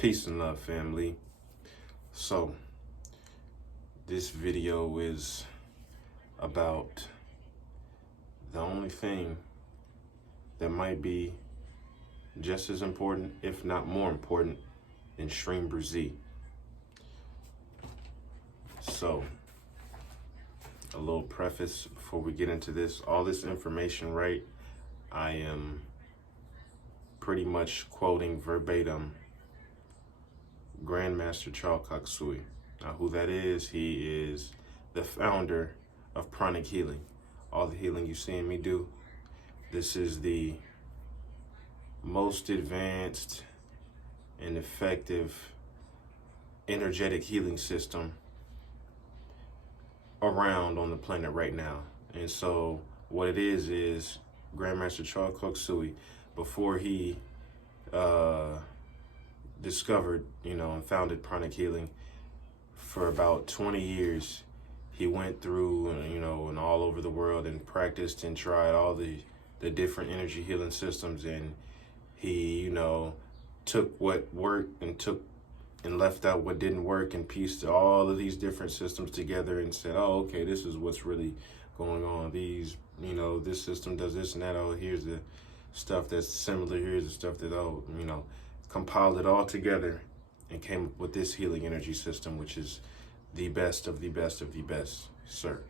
Peace and love, family. So, this video is about the only thing that might be just as important, if not more important, than Shreem Brzee. So, a little preface before we get into this. All this information, right, I am pretty much quoting verbatim Grandmaster Charles Koksui. Now, who that is, he is the founder of pranic healing. All the healing you seeing me do, this is the most advanced and effective energetic healing system around on the planet right now. And so what it is Grandmaster Charles Koksui, before he discovered, and founded pranic healing, for about 20 years, he went through, and all over the world and practiced and tried all the different energy healing systems. And he, took what worked and left out what didn't work and pieced all of these different systems together and said, oh, okay, this is what's really going on. These, this system does this and that. Oh, here's the stuff that's similar. Here's the stuff that, compiled it all together and came up with this healing energy system, which is the best of the best of the best, sir.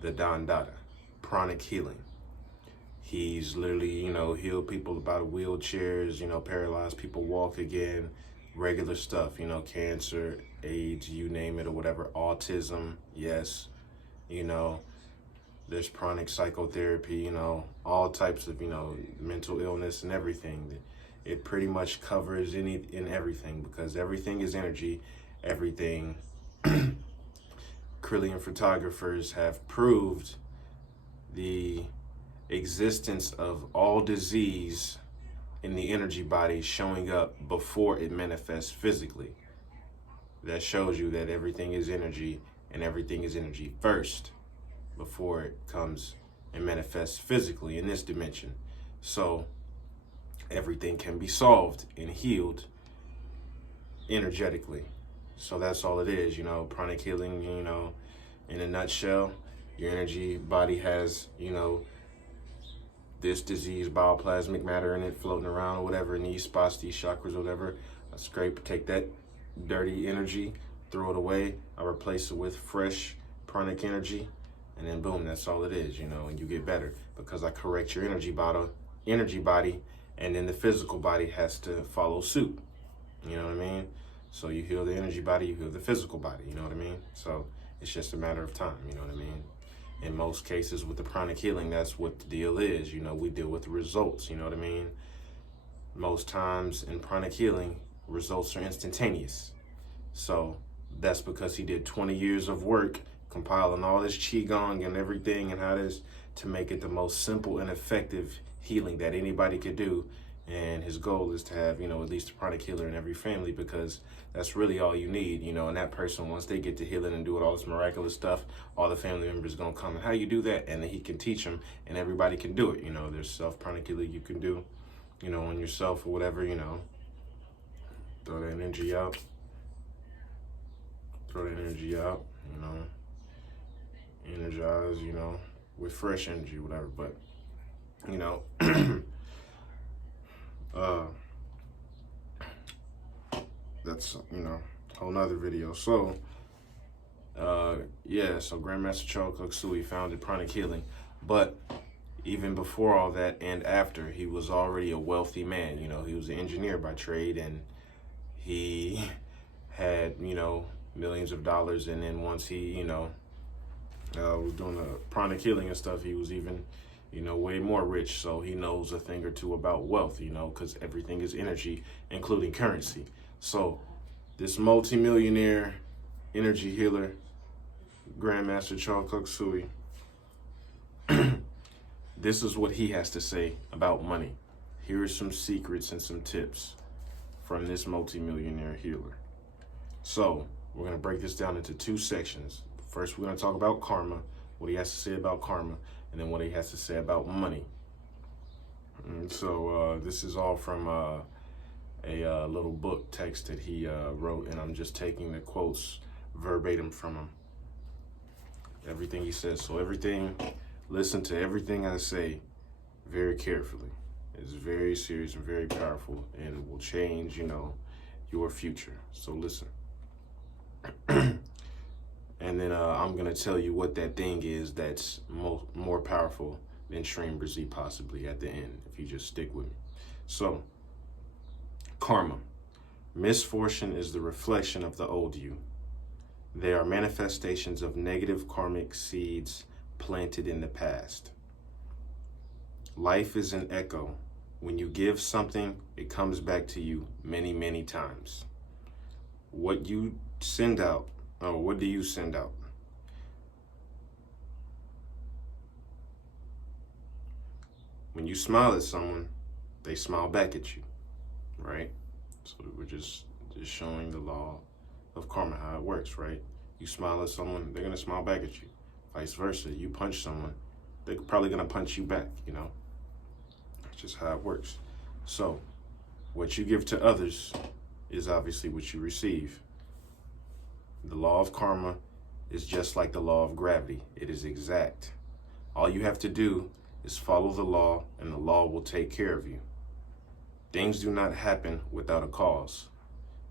The Don Dada, pranic healing. He's literally, healed people about wheelchairs, paralyzed people walk again, regular stuff, cancer, AIDS, you name it or whatever, autism, yes, there's pranic psychotherapy, all types of, mental illness and everything. It pretty much covers everything, because everything is energy. Everything. Kirlian photographers have proved the existence of all disease in the energy body showing up before it manifests physically. That shows you that everything is energy, and everything is energy first before it comes and manifests physically in this dimension. So everything can be solved and healed energetically. So that's all it is, pranic healing, in a nutshell. Your energy body has, this disease, bioplasmic matter in it floating around or whatever, in these spots, these chakras, whatever. I scrape, take that dirty energy, throw it away. I replace it with fresh pranic energy, and then boom, that's all it is, and you get better because I correct your energy body, and then the physical body has to follow suit. You know what I mean? So you heal the energy body, you heal the physical body, you know what I mean? So it's just a matter of time, you know what I mean? In most cases with the pranic healing, that's what the deal is. We deal with results, you know what I mean? Most times in pranic healing, results are instantaneous. So that's because he did 20 years of work compiling all this qigong and everything and how this to make it the most simple and effective healing that anybody could do. And his goal is to have, at least a pranic healer in every family, because that's really all you need, and that person, once they get to healing and doing all this miraculous stuff, all the family members going to come and how you do that, and then he can teach them, and everybody can do it. There's self-pranic healing you can do, on yourself or whatever, throw that energy out, energize, with fresh energy, whatever, but, that's, a whole nother video. So, so Grandmaster Charles Koksui founded pranic healing, but even before all that and after, he was already a wealthy man. He was an engineer by trade, and he had, millions of dollars. And then once he, was doing the pranic healing and stuff, he was even, way more rich. So he knows a thing or two about wealth, because everything is energy, including currency. So this multimillionaire energy healer, Grandmaster Charles Koksui, this is what he has to say about money. Here are some secrets and some tips from this multimillionaire healer. So we're going to break this down into two sections. First, we're going to talk about karma, what he has to say about karma, and then what he has to say about money. And so this is all from a little book text that he wrote, and I'm just taking the quotes verbatim from him. Everything he says. So listen to everything I say very carefully. It's very serious and very powerful, and will change, your future. So listen. And then I'm going to tell you what that thing is that's more powerful than Shreem Brzee possibly at the end, if you just stick with me. So, karma. Misfortune is the reflection of the old you. They are manifestations of negative karmic seeds planted in the past. Life is an echo. When you give something, it comes back to you many, many times. What you send out, what do you send out? When you smile at someone, they smile back at you, right? So we're just showing the law of karma, how it works, right? You smile at someone, they're gonna smile back at you. Vice versa, you punch someone, they're probably gonna punch you back, That's just how it works. So what you give to others is obviously what you receive. The law of karma is just like the law of gravity. It is exact. All you have to do is follow the law, and the law will take care of you. Things do not happen without a cause.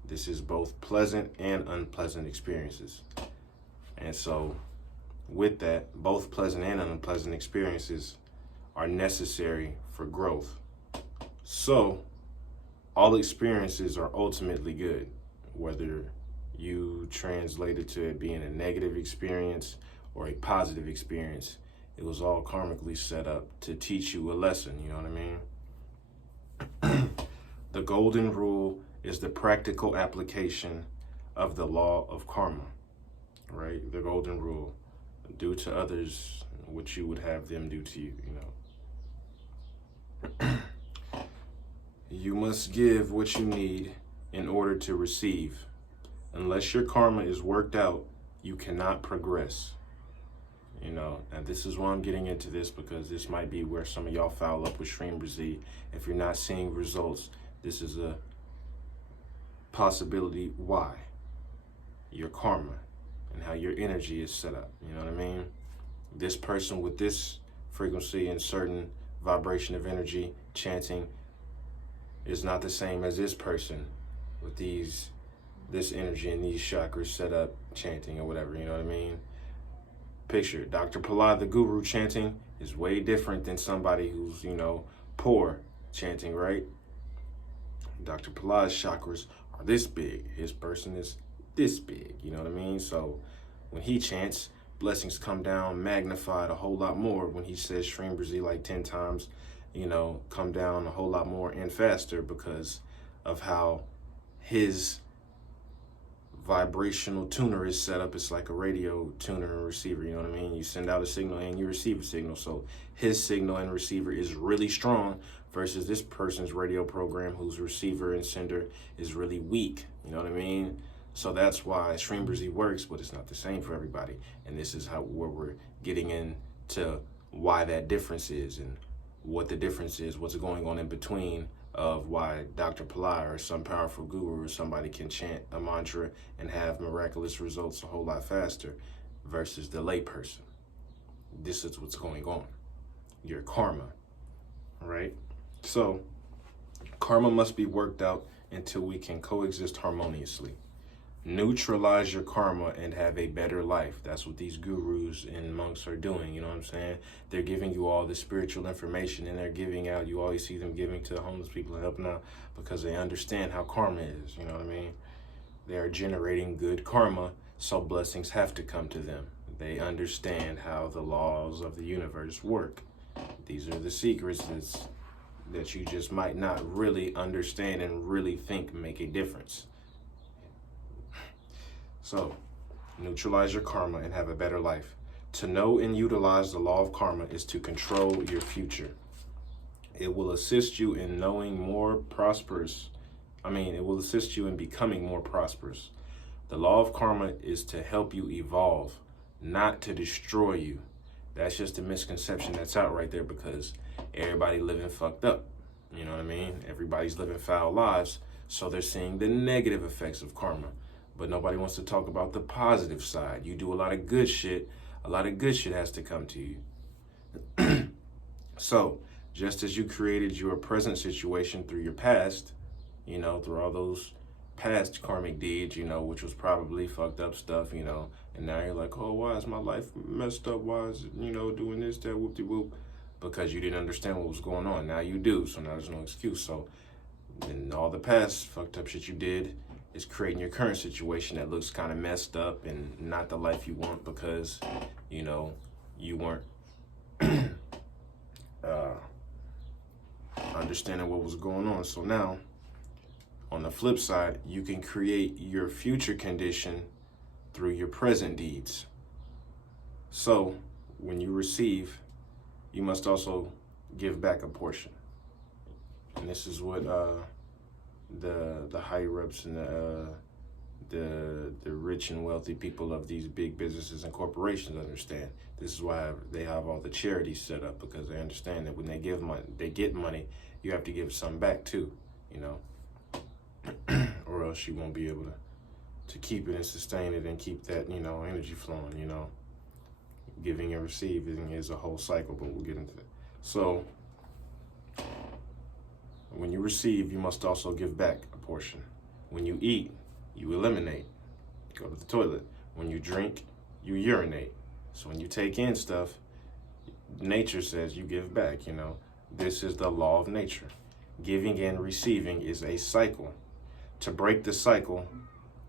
This is both pleasant and unpleasant experiences. And so with that, both pleasant and unpleasant experiences are necessary for growth. So all experiences are ultimately good, whether you translate it to it being a negative experience or a positive experience. It was all karmically set up to teach you a lesson, you know what I mean? The golden rule is the practical application of the law of karma, right? The golden rule: do to others what you would have them do to you, You must give what you need in order to receive. Unless your karma is worked out, you cannot progress. And this is why I'm getting into this, because this might be where some of y'all foul up with Shreem Brzee. If you're not seeing results, this is a possibility why. Your karma and how your energy is set up. You know what I mean? This person with this frequency and certain vibration of energy chanting is not the same as this person with this energy and these chakras set up chanting or whatever, you know what I mean? Picture Dr. Pillai, the guru, chanting is way different than somebody who's, poor chanting, right? Dr. Pillai's chakras are this big. His person is this big, you know what I mean? So when he chants, blessings come down magnified a whole lot more. When he says Shreem Brzee like 10 times, come down a whole lot more and faster, because of how his vibrational tuner is set up. It's like a radio tuner and receiver, you know what I mean? You send out a signal and you receive a signal. So his signal and receiver is really strong versus this person's radio program whose receiver and sender is really weak, you know what I mean? So that's why Shreem Brzee works, but it's not the same for everybody. And this is where we're getting into why that difference is and what the difference is, what's going on in between of why Dr. Pillai or some powerful guru or somebody can chant a mantra and have miraculous results a whole lot faster versus the layperson. This is what's going on. Your karma, right? So karma must be worked out until we can coexist harmoniously. Neutralize your karma and have a better life. That's what these gurus and monks are doing, you know what I'm saying? They're giving you all this spiritual information, and they're giving out, you always see them giving to the homeless people and helping out because they understand how karma is, you know what I mean? They are generating good karma, so blessings have to come to them. They understand how the laws of the universe work. These are the secrets that you just might not really understand and really think make a difference. So, neutralize your karma and have a better life. To know and utilize the law of karma is to control your future. It will assist you in knowing more prosperous. It will assist you in becoming more prosperous. The law of karma is to help you evolve, not to destroy you. That's just a misconception that's out right there, because everybody living fucked up. You know what I mean? Everybody's living foul lives. So they're seeing the negative effects of karma, but nobody wants to talk about the positive side. You do a lot of good shit, a lot of good shit has to come to you. So just as you created your present situation through your past, through all those past karmic deeds, which was probably fucked up stuff, and now you're like, oh, why is my life messed up? Why is it, doing this, that, whoop-de-whoop? Because you didn't understand what was going on. Now you do, so now there's no excuse. So then all the past fucked up shit you did is creating your current situation that looks kind of messed up and not the life you want because, you weren't understanding what was going on. So now, on the flip side, you can create your future condition through your present deeds. So when you receive, you must also give back a portion. And this is what the higher ups and the rich and wealthy people of these big businesses and corporations understand. This is why they have all the charities set up, because they understand that when they give money, they get money, you have to give some back too, or else you won't be able to keep it and sustain it and keep that, energy flowing, Giving and receiving is a whole cycle, but we'll get into that. So when you receive, you must also give back a portion. When you eat, you eliminate, go to the toilet. When you drink, you urinate. So when you take in stuff, nature says you give back, This is the law of nature. Giving and receiving is a cycle. To break the cycle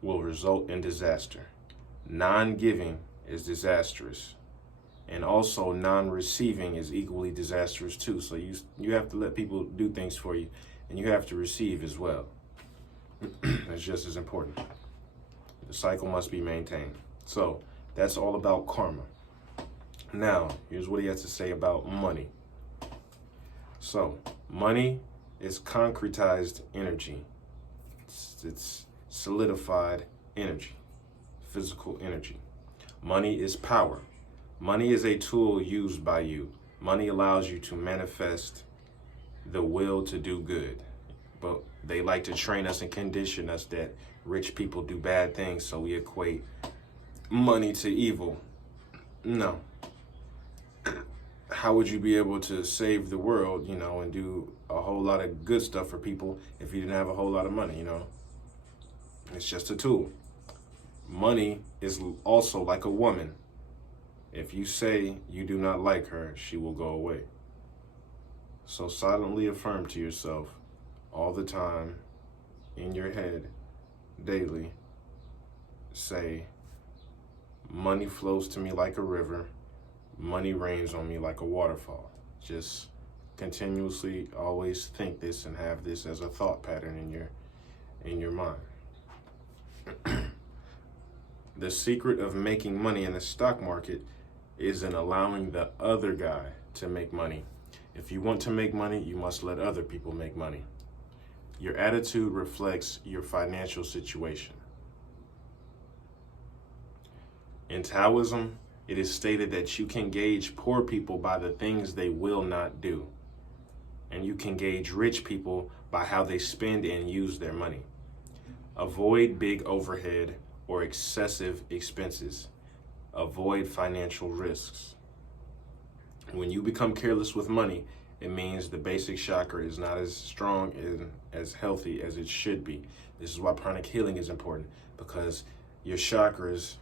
will result in disaster. Non-giving is disastrous. And also non-receiving is equally disastrous too. So you have to let people do things for you, and you have to receive as well. That's just as important. The cycle must be maintained. So that's all about karma. Now, here's what he has to say about money. So money is concretized energy. It's solidified energy, physical energy. Money is power. Money is a tool used by you. Money allows you to manifest the will to do good. But they like to train us and condition us that rich people do bad things, so we equate money to evil. No. How would you be able to save the world, and do a whole lot of good stuff for people if you didn't have a whole lot of money, It's just a tool. Money is also like a woman. If you say you do not like her, she will go away. So silently affirm to yourself all the time in your head, daily, say, money flows to me like a river. Money rains on me like a waterfall. Just continuously always think this and have this as a thought pattern in your mind. The secret of making money in the stock market is in allowing the other guy to make money. If you want to make money, you must let other people make money. Your attitude reflects your financial situation. In Taoism, it is stated that you can gauge poor people by the things they will not do, and you can gauge rich people by how they spend and use their money. Avoid big overhead or excessive expenses. Avoid financial risks. When you become careless with money, it means the basic chakra is not as strong and as healthy as it should be. This is why pranic healing is important, because your chakras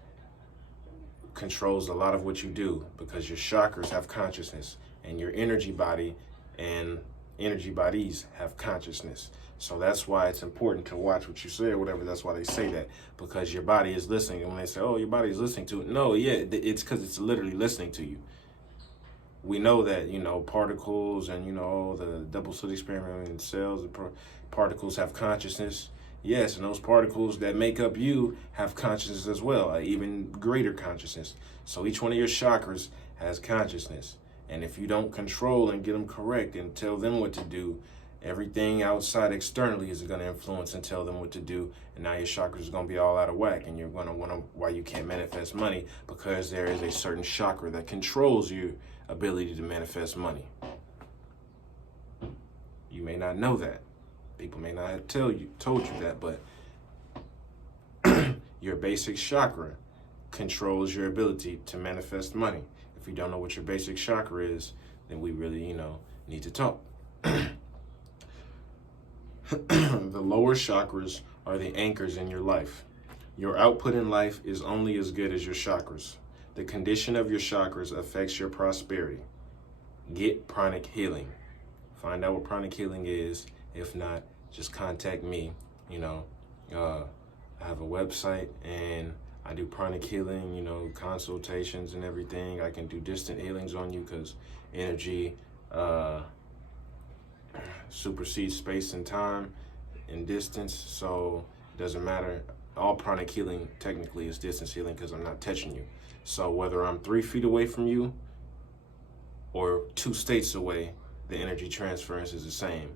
controls a lot of what you do, because your chakras have consciousness, and your energy body and energy bodies have consciousness. So that's why it's important to watch what you say or whatever. That's why they say that, because your body is listening. And when they say, oh, your body is listening to it, no, yeah, it's because it's literally listening to you. We know that, particles and, the double slit experiment in cells, particles have consciousness. Yes, and those particles that make up you have consciousness as well, even greater consciousness. So each one of your chakras has consciousness. And if you don't control and get them correct and tell them what to do, everything outside externally is going to influence and tell them what to do. And now your chakras is going to be all out of whack, and you're going to wonder why you can't manifest money, because there is a certain chakra that controls your ability to manifest money. You may not know that. People may not have told you that, but your basic chakra controls your ability to manifest money. If you don't know what your basic chakra is, then we really, need to talk. The lower chakras are the anchors in your life. Your output in life is only as good as your chakras. The condition of your chakras affects your prosperity. Get pranic healing. Find out what pranic healing is. If not, just contact me. I have a website and I do pranic healing, consultations and everything. I can do distant healings on you because energy supersedes space and time and distance. So it doesn't matter. All pranic healing technically is distance healing because I'm not touching you. So whether I'm 3 feet away from you or 2 states away, the energy transference is the same,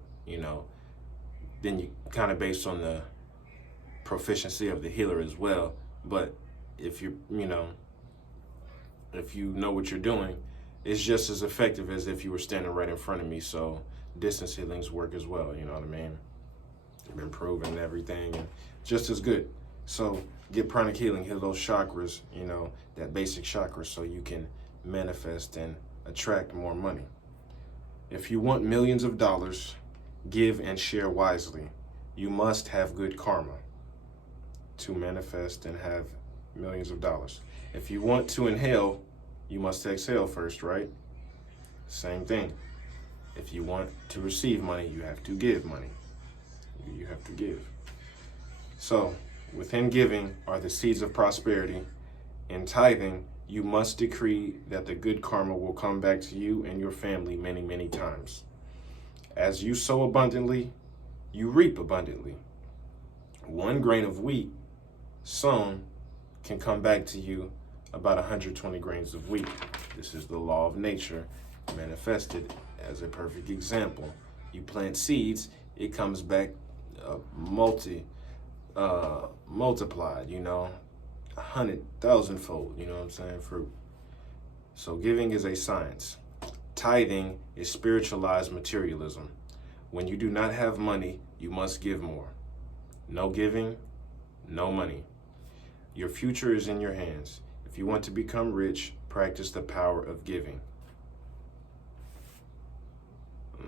Then you kind of based on the proficiency of the healer as well. But if if you know what you're doing, it's just as effective as if you were standing right in front of me. So distance healings work as well, you know what I mean? Been proven and everything, and just as good. So get pranic healing, heal those chakras, that basic chakra, so you can manifest and attract more money. If you want millions of dollars, give and share wisely. You must have good karma to manifest and have millions of dollars. If you want to inhale, you must exhale first, right? Same thing. If you want to receive money, you have to give money. You have to give. So, within giving are the seeds of prosperity. In tithing, you must decree that the good karma will come back to you and your family many, many times. As you sow abundantly, you reap abundantly. 1 grain of wheat sown can come back to you about 120 grains of wheat. This is the law of nature manifested as a perfect example. You plant seeds, it comes back multiplied, 100,000-fold, you know what I'm saying, fruit. So giving is a science. Tithing is spiritualized materialism. When you do not have money, you must give more. No giving, no money. Your future is in your hands. If you want to become rich, practice the power of giving.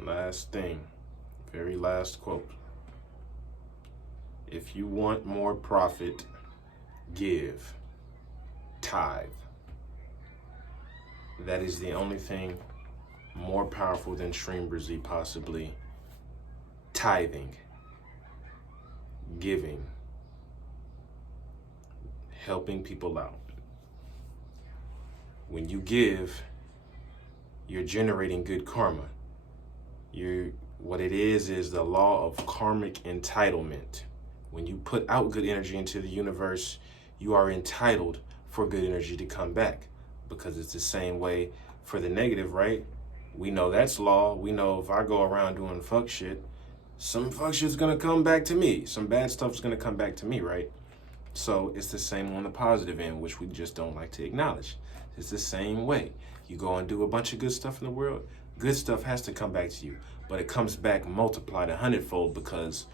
Last thing, very last quote. If you want more profit, give. Tithe. That is the only thing more powerful than Shreem Brzee possibly. Tithing. Giving. Helping people out. When you give, you're generating good karma. What it is the law of karmic entitlement. When you put out good energy into the universe, you are entitled for good energy to come back, because it's the same way for the negative, right? We know that's law. We know if I go around doing fuck shit, some fuck shit's gonna come back to me. Some bad stuff's gonna come back to me, right? So it's the same on the positive end, which we just don't like to acknowledge. It's the same way. You go and do a bunch of good stuff in the world, good stuff has to come back to you, but it comes back multiplied 100-fold, because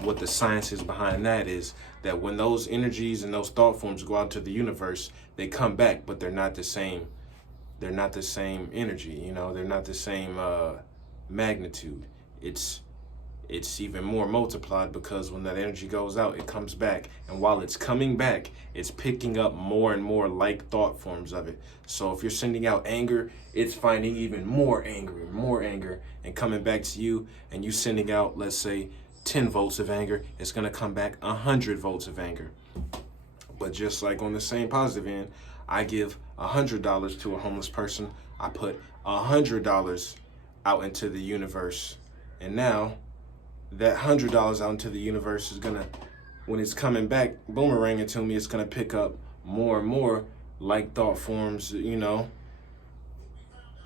what the science is behind that is that when those energies and those thought forms go out to the universe, they come back, but they're not the same. They're not the same energy, they're not the same magnitude. It's even more multiplied, because when that energy goes out, it comes back. And while it's coming back, it's picking up more and more like thought forms of it. So if you're sending out anger, it's finding even more anger and coming back to you. And you sending out, let's say, 10 volts of anger, it's going to come back 100 volts of anger. But just like on the same positive end, I give $100 to a homeless person. I put $100 out into the universe. And now that $100 out into the universe is going to, when it's coming back, boomeranging to me, it's going to pick up more and more like thought forms, and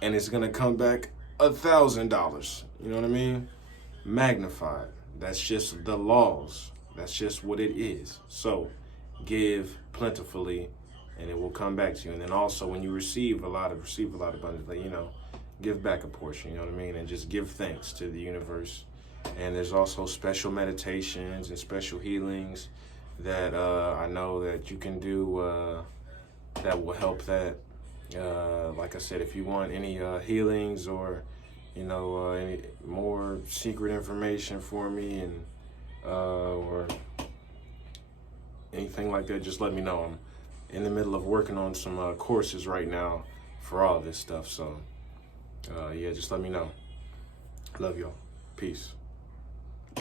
it's going to come back $1,000. You know what I mean? Magnified. That's just the laws. That's just what it is. So give plentifully and it will come back to you. And then also when you receive a lot abundantly, give back a portion, you know what I mean? And just give thanks to the universe And there's also special meditations and special healings that I know that you can do that will help that. Like I said, if you want any healings or any more secret information for me, and or anything like that, just let me know. I'm in the middle of working on some courses right now for all this stuff. So yeah, just let me know. Love y'all. Peace.